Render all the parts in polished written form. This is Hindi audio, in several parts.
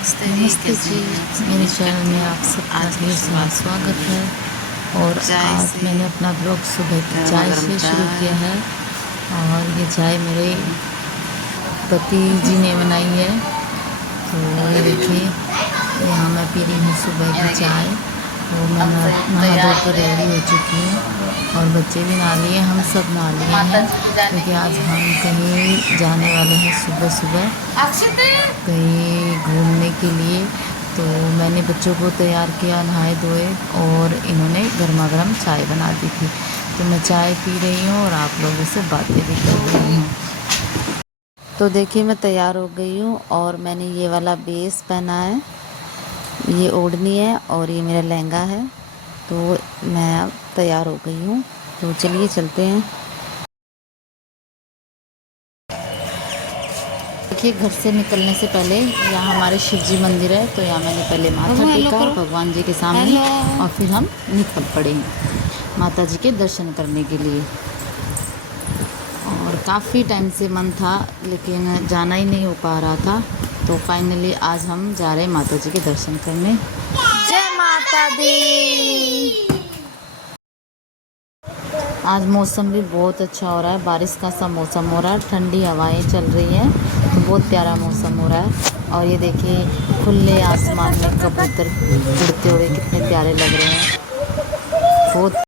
नमस्ते जी, मेरे चैनल में आप सबका ढेर सारा स्वागत है। और आज मैंने अपना ब्लॉग सुबह की चाय से शुरू किया है। और ये चाय मेरे पति जी ने बनाई है। तो ये देखिए, यहाँ मैं पी रही हूँ सुबह की चाय। और मैं नहा धो के रेडी हो चुकी हूँ और बच्चे भी नहा लिए, हम सब नहा लिए हैं क्योंकि आज हम कहीं जाने वाले हैं सुबह सुबह कहीं घूमने के लिए। तो मैंने बच्चों को तैयार किया, नहाए धोए, और इन्होंने गर्मा गर्म चाय बना दी थी। तो मैं चाय पी रही हूँ और आप लोगों से बातें भी कर रही हूँ। तो देखिए, मैं तैयार हो गई हूँ और मैंने ये वाला बेस पहना है, ये ओढ़नी है और ये मेरा लहंगा है। तो मैं अब तैयार हो गई हूँ, तो चलिए चलते हैं। देखिए, घर से निकलने से पहले यहाँ हमारे शिव जी मंदिर है, तो यहाँ मैंने पहले माथा टेका भगवान जी के सामने और फिर हम निकल पड़े माता जी के दर्शन करने के लिए। और काफ़ी टाइम से मन था लेकिन जाना ही नहीं हो पा रहा था, तो फाइनली आज हम जा रहे हैं माता जी के दर्शन करने। जय माता दी। आज मौसम भी बहुत अच्छा हो रहा है, बारिश का सा मौसम हो रहा है, ठंडी हवाएं चल रही हैं, तो बहुत प्यारा मौसम हो रहा है। और ये देखिए, खुले आसमान में कबूतर उड़ते हुए कितने प्यारे लग रहे हैं, बहुत।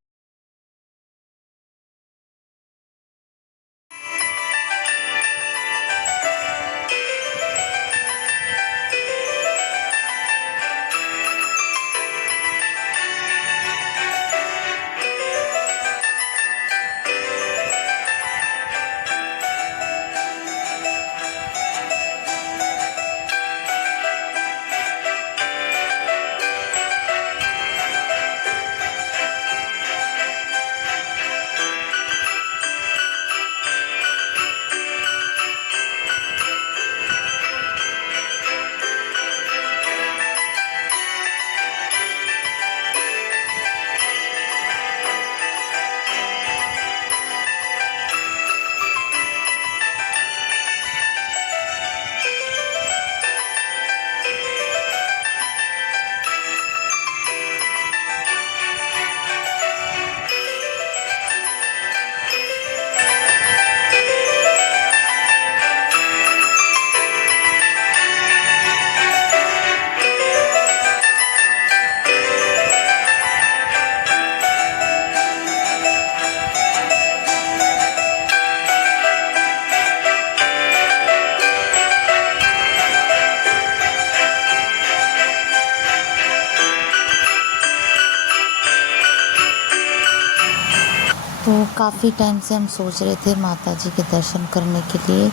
तो काफ़ी टाइम से हम सोच रहे थे माता जी के दर्शन करने के लिए,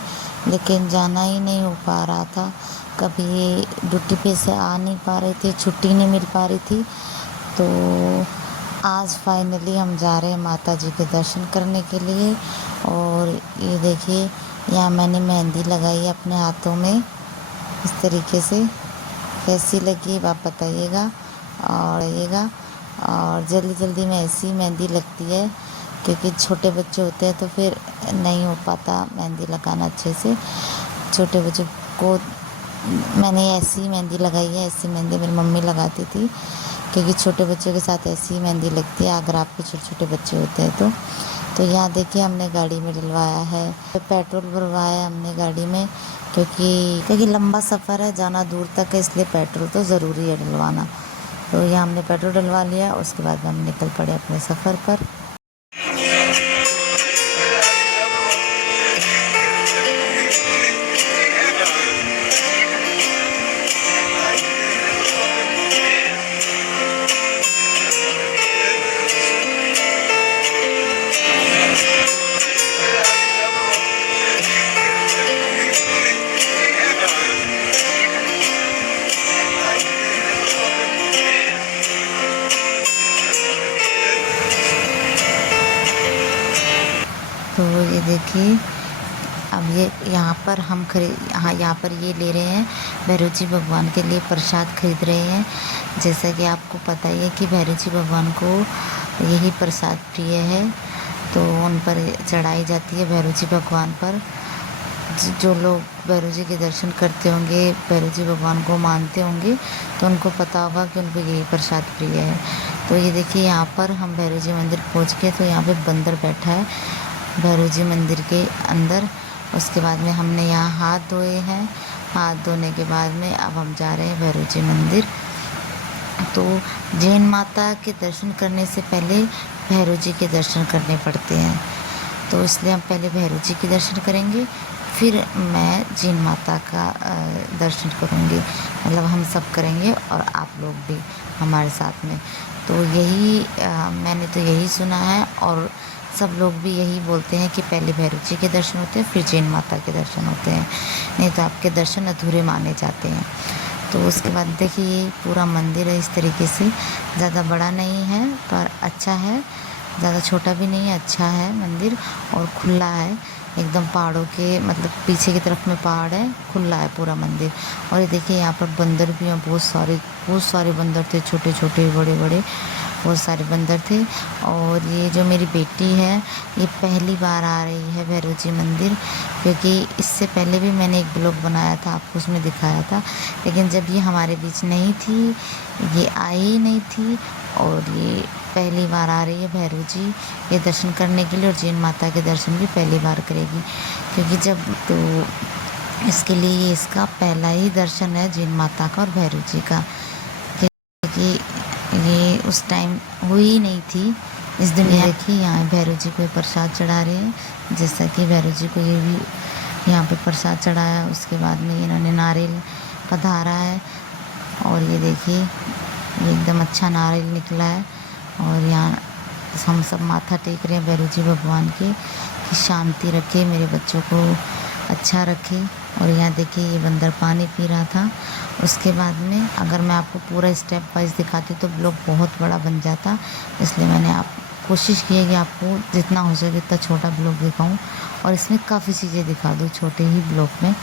लेकिन जाना ही नहीं हो पा रहा था। कभी ड्यूटी पे से आ नहीं पा रहे थे, छुट्टी नहीं मिल पा रही थी। तो आज फाइनली हम जा रहे हैं माता जी के दर्शन करने के लिए। और ये देखिए, यहाँ मैंने मेहंदी लगाई है अपने हाथों में इस तरीके से। कैसी लगी आप बताइएगा और जल्दी जल्दी में ऐसी मेहंदी लगती है क्योंकि छोटे बच्चे होते हैं तो फिर नहीं हो पाता मेहंदी लगाना अच्छे से। छोटे बच्चों को मैंने ऐसी मेहंदी लगाई है, ऐसी मेहंदी मेरी मम्मी लगाती थी क्योंकि छोटे बच्चों के साथ ऐसी मेहंदी लगती है अगर आपके छोटे छोटे बच्चे होते हैं तो यहाँ देखिए, हमने गाड़ी में डलवाया है, पेट्रोल भरवाया है हमने गाड़ी में क्योंकि लंबा सफ़र है, जाना दूर तक है, इसलिए पेट्रोल तो ज़रूरी है डलवाना। तो यहाँ हमने पेट्रोल डलवा लिया, उसके बाद हम निकल पड़े अपने सफ़र पर। तो ये देखिए, अब ये यहाँ पर हम यहाँ पर ये ले रहे हैं, भैरव जी भगवान के लिए प्रसाद खरीद रहे हैं। जैसा कि आपको पता ही है कि भैरव जी भगवान को यही प्रसाद प्रिय है, तो उन पर चढ़ाई जाती है भैरव जी भगवान पर। जो लोग भैरव जी के दर्शन करते होंगे, भैरव जी भगवान को मानते होंगे, तो उनको पता होगा कि उनको यही प्रसाद प्रिय है। तो ये देखिए यहाँ पर हम भैरव जी मंदिर पहुँच गए। तो यहाँ पे बंदर बैठा है भैरव जी मंदिर के अंदर। उसके बाद में हमने यहाँ हाथ धोए हैं। हाथ धोने के बाद में अब हम जा रहे हैं भैरव जी मंदिर। तो जैन माता के दर्शन करने से पहले भैरव जी के दर्शन करने पड़ते हैं, तो इसलिए हम पहले भैरव जी के दर्शन करेंगे, फिर मैं जैन माता का दर्शन करूँगी। मतलब हम सब करेंगे और आप लोग भी हमारे साथ में। तो यही मैंने तो यही सुना है और सब लोग भी यही बोलते हैं कि पहले भैरव जी के दर्शन होते हैं, फिर जैन माता के दर्शन होते हैं, नहीं तो आपके दर्शन अधूरे माने जाते हैं। तो उसके बाद देखिए ये पूरा मंदिर है इस तरीके से। ज़्यादा बड़ा नहीं है पर अच्छा है, ज़्यादा छोटा भी नहीं है, अच्छा है मंदिर और खुला है एकदम। पहाड़ों के मतलब पीछे की तरफ में पहाड़ है, खुला है पूरा मंदिर। और ये देखिए यहाँ पर बंदर भी हैं, बहुत सारे बंदर थे, छोटे छोटे बड़े बड़े बहुत सारे बंदर थे। और ये जो मेरी बेटी है ये पहली बार आ रही है भैरव जी मंदिर, क्योंकि इससे पहले भी मैंने एक ब्लॉग बनाया था, आपको उसमें दिखाया था, लेकिन जब ये हमारे बीच नहीं थी, ये आई ही नहीं थी। और ये पहली बार आ रही है भैरव जी ये दर्शन करने के लिए, और जैन माता के दर्शन भी पहली बार करेगी, क्योंकि जब तो इसके लिए ये इसका पहला ही दर्शन है जैन माता का और भैरव जी का, क्योंकि ये उस टाइम हुई ही नहीं थी इस दुनिया। देखिए यहाँ भैरव जी को प्रसाद चढ़ा रहे हैं, जैसा कि भैरव जी को ये भी यहाँ पे प्रसाद चढ़ाया। उसके बाद में इन्होंने नारियल पधारा है और ये देखिए ये एकदम अच्छा नारियल निकला है। और यहाँ हम सब माथा टेक रहे हैं भैरव जी भगवान के कि शांति रखे, मेरे बच्चों को अच्छा रखे। और यहाँ देखिए ये बंदर पानी पी रहा था। उसके बाद में अगर मैं आपको पूरा स्टेप वाइज दिखाती तो ब्लॉग बहुत बड़ा बन जाता, इसलिए मैंने कोशिश की है कि आपको जितना हो सके उतना छोटा ब्लॉग दिखाऊं और इसमें काफ़ी चीज़ें दिखा दूँ छोटे ही ब्लॉग में।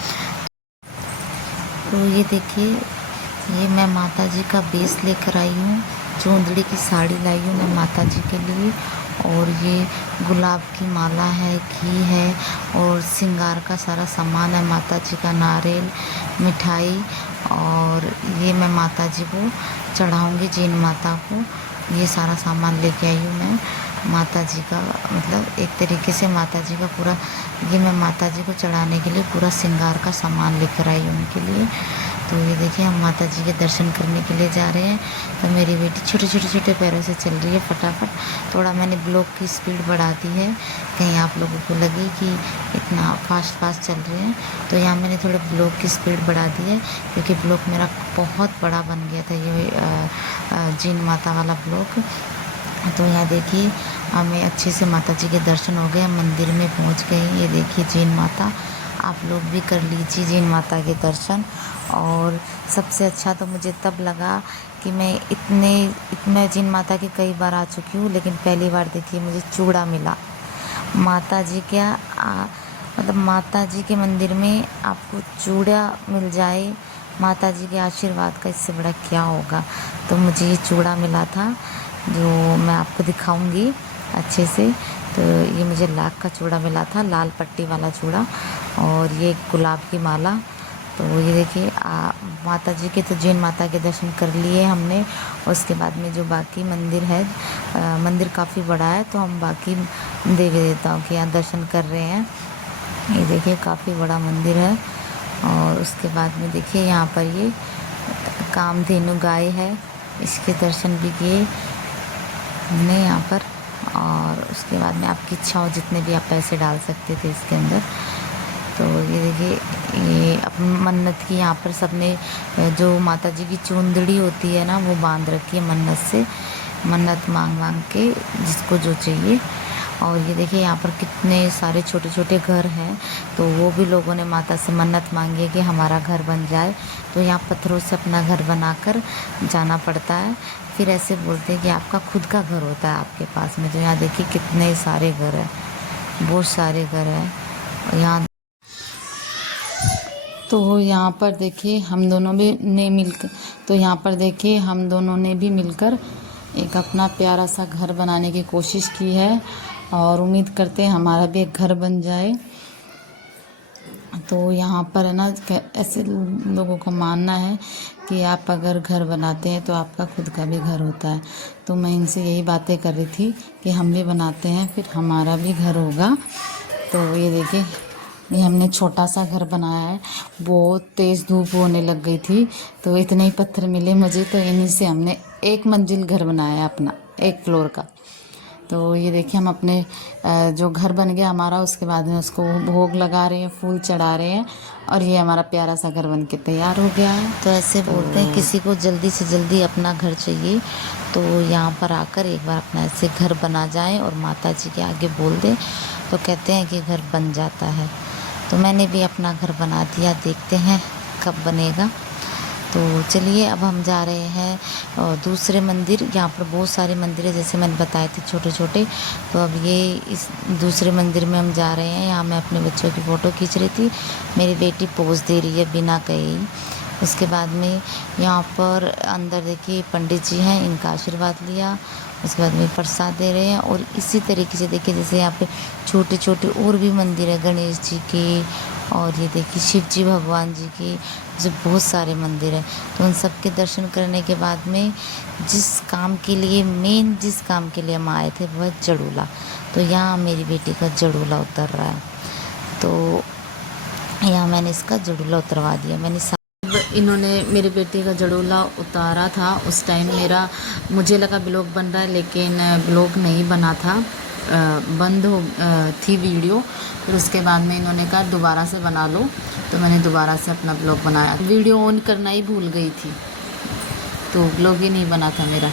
तो ये देखिए ये मैं माता जी का बेस लेकर आई हूँ, चूंदड़ी की साड़ी लाई हूँ मैं माता जी के लिए। और ये गुलाब की माला है, घी है और श्रृंगार का सारा सामान है माता जी का, नारियल, मिठाई। और ये मैं माता जी को चढ़ाऊँगी, जैन माता को ये सारा सामान लेके आई हूँ मैं माता जी का। मतलब एक तरीके से माता जी का पूरा ये मैं माता जी को चढ़ाने के लिए पूरा श्रृंगार का सामान लेकर आई हूँ उनके लिए। तो ये देखिए हम माता जी के दर्शन करने के लिए जा रहे हैं। तो मेरी बेटी छोटे छोटे छोटे पैरों से चल रही है फटाफट। थोड़ा मैंने ब्लॉग की स्पीड बढ़ा दी है, कहीं आप लोगों को लगे कि इतना फास्ट चल रहे हैं, तो यहाँ मैंने थोड़ा ब्लॉग की स्पीड बढ़ा दी है, क्योंकि ब्लॉग मेरा बहुत बड़ा बन गया था ये जैन माता वाला ब्लॉग। तो यहाँ देखिए हमें अच्छे से माता जी के दर्शन हो गए, हम मंदिर में पहुँच गए। ये देखिए जैन माता, आप लोग भी कर लीजिए जैन माता के दर्शन। और सबसे अच्छा तो मुझे तब लगा कि मैं जैन माता की कई बार आ चुकी हूँ, लेकिन पहली बार देखिए मुझे चूड़ा मिला। माता जी मतलब माता जी के मंदिर में आपको चूड़ा मिल जाए, माता जी के आशीर्वाद का इससे बड़ा क्या होगा। तो मुझे ये चूड़ा मिला था जो मैं आपको दिखाऊंगी अच्छे से। तो ये मुझे लाख का चूड़ा मिला था, लाल पट्टी वाला चूड़ा, और ये गुलाब की माला। तो ये देखिए माता जी के तो जैन माता के दर्शन कर लिए हमने। उसके बाद में जो बाकी मंदिर है, मंदिर काफ़ी बड़ा है, तो हम बाकी देवी देवताओं के यहाँ दर्शन कर रहे हैं। ये देखिए काफ़ी बड़ा मंदिर है। और उसके बाद में देखिए यहाँ पर ये कामधेनु गाय है, इसके दर्शन भी किए हमने यहाँ पर। और उसके बाद में आपकी इच्छा हो जितने भी आप पैसे डाल सकते थे इसके अंदर। तो ये देखिए ये अपनी मन्नत की यहाँ पर सबने जो माता जी की चूंदड़ी होती है ना वो बांध रखी है मन्नत से, मन्नत मांग के जिसको जो चाहिए। और ये देखिए यहाँ पर कितने सारे छोटे छोटे घर हैं, तो वो भी लोगों ने माता से मन्नत मांगी है कि हमारा घर बन जाए। तो यहाँ पत्थरों से अपना घर बनाकर जाना पड़ता है, फिर ऐसे बोलते हैं कि आपका खुद का घर होता है आपके पास में। तो यहाँ देखिए कितने सारे घर हैं, बहुत सारे घर हैं यहाँ। तो यहाँ पर देखिए हम दोनों ने भी मिलकर एक अपना प्यारा सा घर बनाने की कोशिश की है, और उम्मीद करते हैं हमारा भी एक घर बन जाए। तो यहाँ पर है ना, ऐसे लोगों का मानना है कि आप अगर घर बनाते हैं तो आपका खुद का भी घर होता है। तो मैं इनसे यही बातें कर रही थी कि हम भी बनाते हैं, फिर हमारा भी घर होगा। तो ये देखिए, ये हमने छोटा सा घर बनाया है। बहुत तेज़ धूप होने लग गई थी, तो इतने ही पत्थर मिले मुझे, तो इन्हीं से हमने एक मंजिल घर बनाया अपना, 1 फ्लोर का। तो ये देखिए, हम अपने जो घर बन गया हमारा, उसके बाद में उसको भोग लगा रहे हैं, फूल चढ़ा रहे हैं, और ये हमारा प्यारा सा घर बन के तैयार हो गया है। तो ऐसे बोलते हैं किसी को जल्दी से जल्दी अपना घर चाहिए, तो यहाँ पर आकर एक बार अपना ऐसे घर बना जाए और माता जी के आगे बोल दे, तो कहते हैं कि घर बन जाता है। तो मैंने भी अपना घर बना दिया, देखते हैं कब बनेगा। तो चलिए, अब हम जा रहे हैं दूसरे मंदिर। यहाँ पर बहुत सारे मंदिर है, जैसे मैंने बताए थे, छोटे छोटे। तो अब ये इस दूसरे मंदिर में हम जा रहे हैं। यहाँ मैं अपने बच्चों की फ़ोटो खींच रही थी, मेरी बेटी पोज दे रही है बिना कहे। उसके बाद में यहाँ पर अंदर देखिए पंडित जी हैं, इनका आशीर्वाद लिया। उसके बाद में प्रसाद दे रहे हैं। और इसी तरीके से देखिए, जैसे यहाँ पे छोटे छोटे और भी मंदिर है, गणेश जी के, और ये देखिए शिव जी भगवान जी के, जो बहुत सारे मंदिर हैं। तो उन सब के दर्शन करने के बाद में जिस काम के लिए, जिस काम के लिए हम आए थे, वह जड़ूला। तो यहाँ मेरी बेटी का जड़ूला उतर रहा है। तो यहाँ मैंने इसका जड़ूला उतरवा दिया। इन्होंने मेरी बेटी का जड़ूला उतारा था, उस टाइम मुझे लगा ब्लॉग बन रहा है, लेकिन ब्लॉग नहीं बना था, बंद थी वीडियो। फिर उसके बाद में इन्होंने कहा दोबारा से बना लो, तो मैंने दोबारा से अपना ब्लॉग बनाया। वीडियो ऑन करना ही भूल गई थी, तो ब्लॉग ही नहीं बना था मेरा।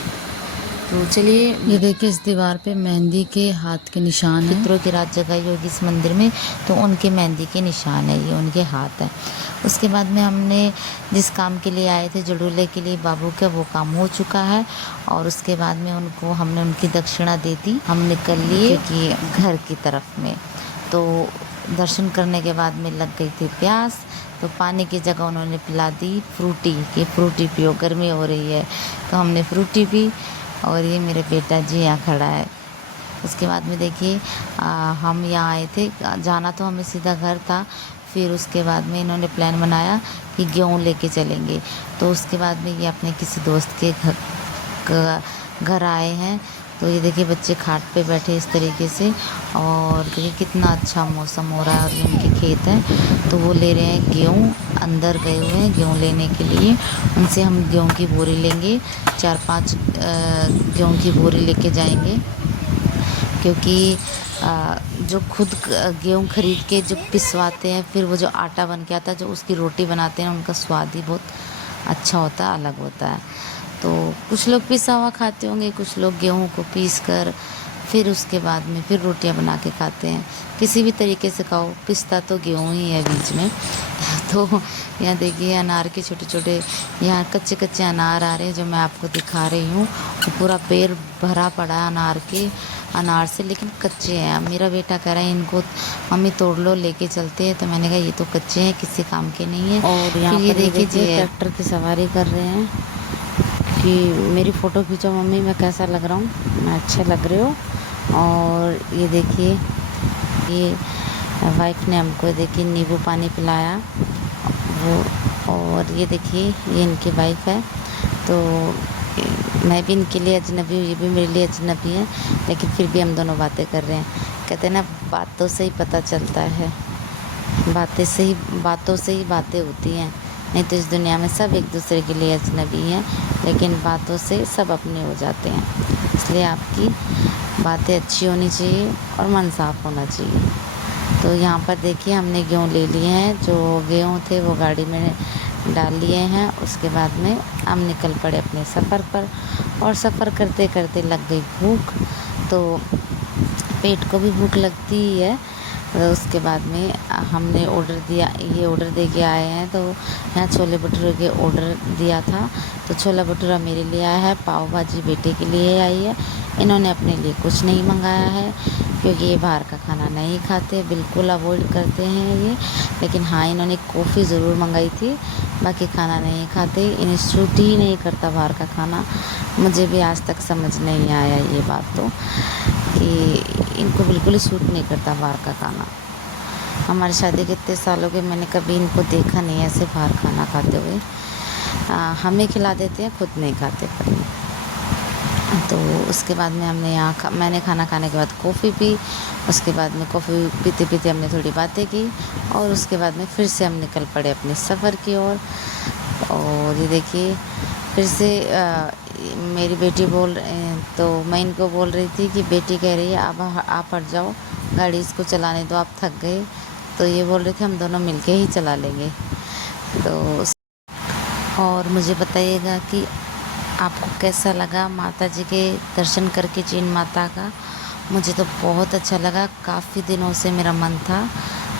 तो चलिए, ये देखिए इस दीवार पे मेहंदी के हाथ के निशान हैं। पितरों की रात जगाई होगी इस मंदिर में, तो उनके मेहंदी के निशान है, ये उनके हाथ है। उसके बाद में हमने जिस काम के लिए आए थे, जड़ूले के लिए बाबू का, वो काम हो चुका है। और उसके बाद में हमने उनकी दक्षिणा दे दी। हम निकल लिए कि घर की तरफ में। तो दर्शन करने के बाद में लग गई थी प्यास, तो पानी की जगह उन्होंने पिला दी फ्रूटी, कि फ्रूटी पियो, गर्मी हो रही है। तो हमने फ्रूटी पी। और ये मेरे बेटा जी यहाँ खड़ा है। उसके बाद में देखिए, हम यहाँ आए थे, जाना तो हमें सीधा घर था। फिर उसके बाद में इन्होंने प्लान बनाया कि गेहूँ लेके चलेंगे। तो उसके बाद में ये अपने किसी दोस्त के घर आए हैं। तो ये देखिए बच्चे खाट पे बैठे इस तरीके से, और देखिए कितना अच्छा मौसम हो रहा है। और ये उनके खेत हैं, तो वो ले रहे हैं गेहूँ, अंदर गए हुए हैं गेहूँ लेने के लिए। उनसे हम गेहूँ की बोरी लेंगे, 4-5 गेहूँ की बोरी लेके जाएंगे, क्योंकि जो खुद गेहूँ खरीद के जो पिसवाते हैं, फिर वो जो आटा बन के आता है, जो उसकी रोटी बनाते हैं, उनका स्वाद ही बहुत अच्छा होता है, अलग होता है। तो कुछ लोग पिसा हुआ खाते होंगे, कुछ लोग गेहूँ को पीस कर फिर उसके बाद में फिर रोटियां बना के खाते हैं। किसी भी तरीके से खाओ, पिसता तो गेहूँ ही है बीच में। तो यहाँ देखिए अनार के छोटे छोटे, यहाँ कच्चे कच्चे अनार आ रहे हैं, जो मैं आपको दिखा रही हूँ। पूरा पेड़ भरा पड़ा है अनार से, लेकिन कच्चे हैं। अब मेरा बेटा कह रहा है इनको मम्मी तोड़ लो, लेके चलते हैं। तो मैंने कहा ये तो कच्चे हैं, किसी काम के नहीं है। और यहाँ ये देखिए ट्रैक्टर की सवारी कर रहे हैं कि मेरी फ़ोटो खींचो मम्मी, मैं कैसा लग रहा हूँ, मैं अच्छे लग रहे हो। और ये देखिए, ये वाइफ ने हमको देखिए नींबू पानी पिलाया वो। और ये देखिए ये इनकी वाइफ है। तो मैं भी इनके लिए अजनबी हूँ, ये भी मेरे लिए अजनबी है, लेकिन फिर भी हम दोनों बातें कर रहे हैं। कहते हैं ना, बातों से ही पता चलता है, बातों से ही बातें होती हैं। नहीं तो इस दुनिया में सब एक दूसरे के लिए अजनबी हैं, लेकिन बातों से सब अपने हो जाते हैं। इसलिए आपकी बातें अच्छी होनी चाहिए और मन साफ होना चाहिए। तो यहाँ पर देखिए हमने गेहूँ ले लिए हैं, जो गेहूँ थे वो गाड़ी में डाल लिए हैं। उसके बाद में हम निकल पड़े अपने सफ़र पर, और सफ़र करते करते लग गई भूख। तो पेट को भी भूख लगती ही है। तो उसके बाद में हमने ऑर्डर दिया, ये ऑर्डर दे के आए हैं। तो यहाँ छोले भटूरे के ऑर्डर दिया था, तो छोला भटूरा मेरे लिए आया है, पाव भाजी बेटे के लिए आई है। इन्होंने अपने लिए कुछ नहीं मंगाया है, क्योंकि ये बाहर का खाना नहीं खाते, बिल्कुल अवॉइड करते हैं ये। लेकिन हाँ, इन्होंने कॉफ़ी ज़रूर मंगाई थी, बाकी खाना नहीं खाते। इन्हें सूट ही नहीं करता बाहर का खाना। मुझे भी आज तक समझ नहीं आया ये बात, तो कि इनको बिल्कुल ही सूट नहीं करता बाहर का खाना। हमारी शादी के इतने सालों के मैंने कभी इनको देखा नहीं ऐसे बाहर खाना खाते हुए। हमें खिला देते हैं, खुद नहीं खाते कभी। तो उसके बाद में हमने मैंने खाना खाने के बाद कॉफ़ी पी। उसके बाद में कॉफ़ी पीते पीते हमने थोड़ी बातें की और उसके बाद में फिर से हम निकल पड़े अपने सफ़र की ओर। और ये देखिए फिर से मेरी बेटी तो मैं इनको बोल रही थी कि बेटी कह रही है अब आप हट जाओ, गाड़ी इसको चलाने दो, आप थक गए। तो ये बोल रहे थे हम दोनों मिलके ही चला लेंगे। तो और मुझे बताइएगा कि आपको कैसा लगा माता जी के दर्शन करके, जीन माता का। मुझे तो बहुत अच्छा लगा, काफ़ी दिनों से मेरा मन था।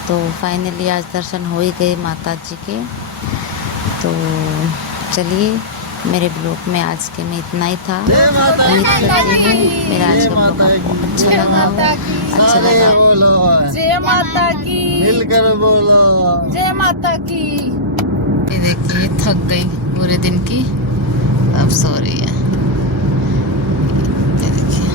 तो फाइनली आज दर्शन हो ही गए माता जी के। तो चलिए, मेरे ब्लॉग में आज के में इतना ही था। उम्मीद करती हूँ मेरा आज का ब्लॉग आपको अच्छा लगा हो। अच्छा लगा बोलो जय माता की, मिलकर बोलो जय माता की। ये देखिए थक गई पूरे दिन की, अब सो रही है। ये देखिए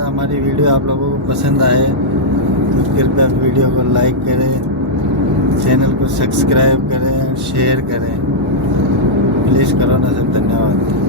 हमारी वीडियो आप लोगों को पसंद आए तो कृपया वीडियो को लाइक करें, चैनल को सब्सक्राइब करें, शेयर करें। प्लीज़ करो ना सर, धन्यवाद।